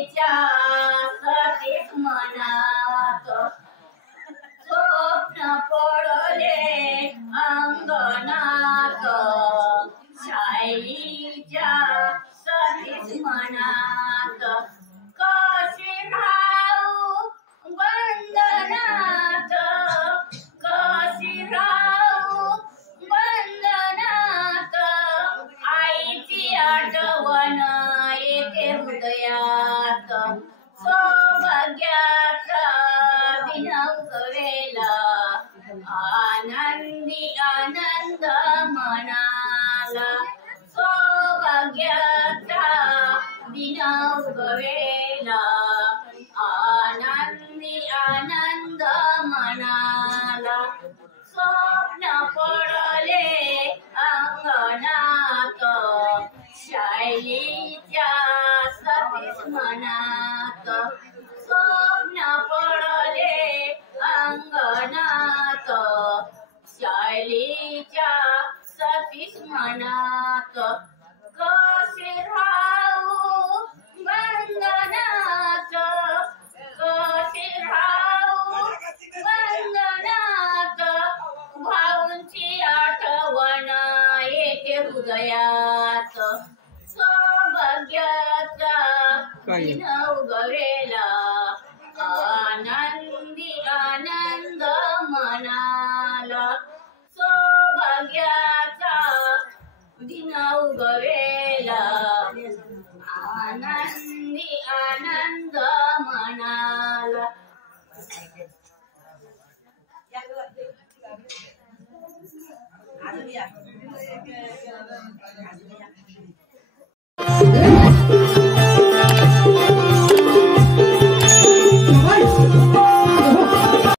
शालीच्या सतीस मनात स्वप्न पडले अंगणात शालीच्या सतीस मनात कशी राहू बंधनात कशी राहू बंधनात आईची आठवण येते हृदयात सौभाग्याचा विनवलेला आनंदी आनंद मनाला सौभाग्याचा विनवलेला आनंदी आनंद मनाला स्वप्न पडले अंगणात शालीच्या सतीस मनात स्वप्न पडले अंगणात शालीच्या सतीस मनात कशी राहू बंधनात कशी राहू बंधनात भाऊंची आठवण येते हृदयात सौभाग्याचा विनवलेला